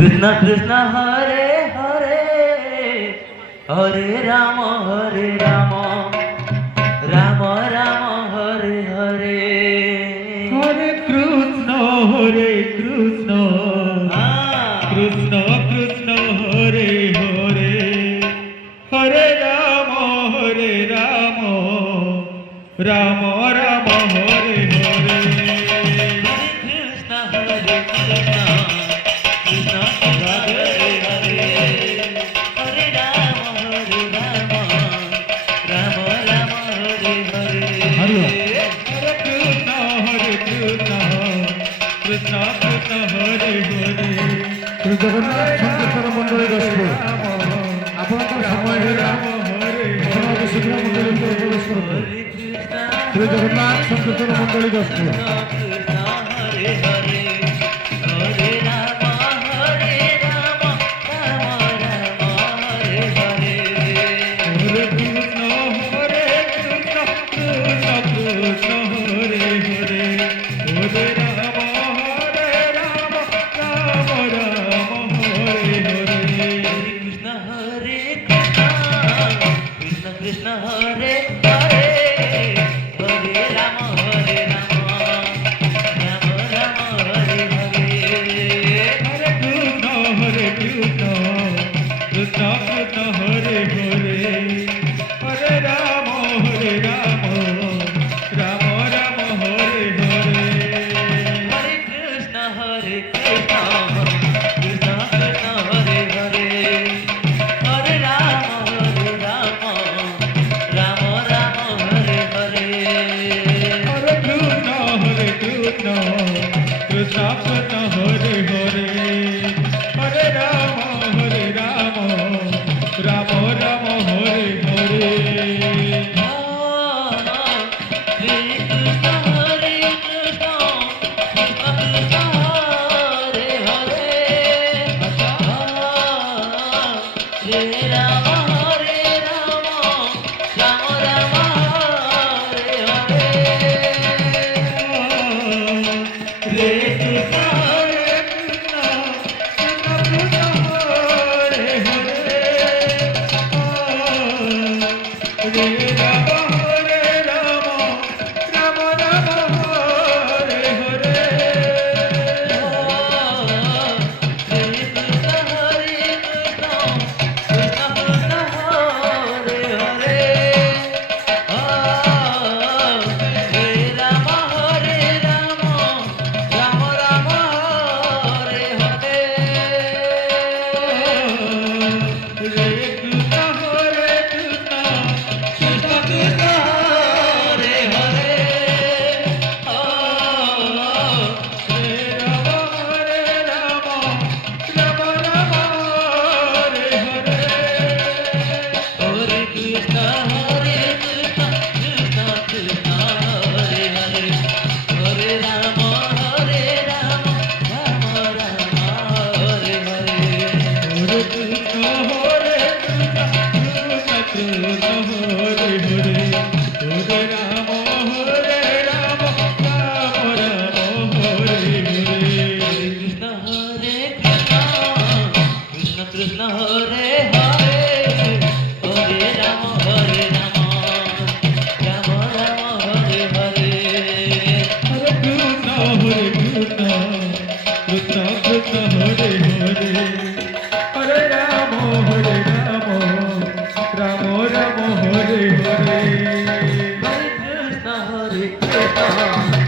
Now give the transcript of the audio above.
কৃষ্ণ কৃষ্ণ হরে হরে হরে রাম রাম রাম হরে হরে হরে কৃষ্ণ কৃষ্ণ কৃষ্ণ হরে হরে হরে রাম রাম রাম হরে হরে কৃষ্ণ হরে কৃষ্ণ কৃষ্ণ হরে হরে হরে রাম রাম রাম হরে হরে হরে কৃষ্ণ কৃষ্ণ কৃষ্ণ হরে হরে শ্রী জগন্নাথ সংকীর্তন মন্ডলী দশপুর আপনার সময় হয়ে আপনাদের শীঘ্র মন্ডলী প্রবেশ করবেন। শ্রী জগন্নাথ সংকীর্তন মন্ডলী দশপুর হরে হরে হরে রাম রাম হরে হরে হরে কৃষ্ণ কৃষ্ণ কৃষ্ণ হরে হরে হরে রাম রাম হরে হরে কৃষ্ণ হরে কৃষ্ণ কৃষ্ণ হরে হরে হরে রাম রাম রাম হরে হরে হরে কৃষ্ণ কৃষ্ণ কৃষ্ণ হরে হরে হরে রাম রাম রাম হরে হরে হরে কৃষ্ণ কৃষ্ণ কৃষ্ণ হরে হরে হরে রাম রাম রাম হরে হরে হরে কৃষ্ণ কৃষ্ণ কৃষ্ণ হরে হরে হরে রাম রাম রাম হরে হরে হরে কৃষ্ণ হরে কৃষ্ণ কৃষ্ণ কৃষ্ণ হরে হরে হরে রাম রাম রাম হরে হরে হরে কৃষ্ণ কৃষ্ণ কৃষ্ণ হরে হরে হরে রাম রাম রাম হরে হরে হরে কৃষ্ণ কৃষ্ণ কৃষ্ণ কৃষ্ণ হরে হরে হরে রাম রাম রাম হরে হরে হরে কৃষ্ণ কৃষ্ণ কৃষ্ণ হরে হরে হরে রাম রাম রাম হরে হরে হরে কৃষ্ণ কৃষ্ণ হরে হরে হরে রাম রাম হরে হরে কৃষ্ণ হরে কৃষ্ণ কৃষ্ণ হরে হরে হরে রাম রাম রাম হরে হরে হরে কৃষ্ণ কৃষ্ণ কৃষ্ণ হরে হরে হরে রাম রাম রাম হরে হরে হরে কৃষ্ণ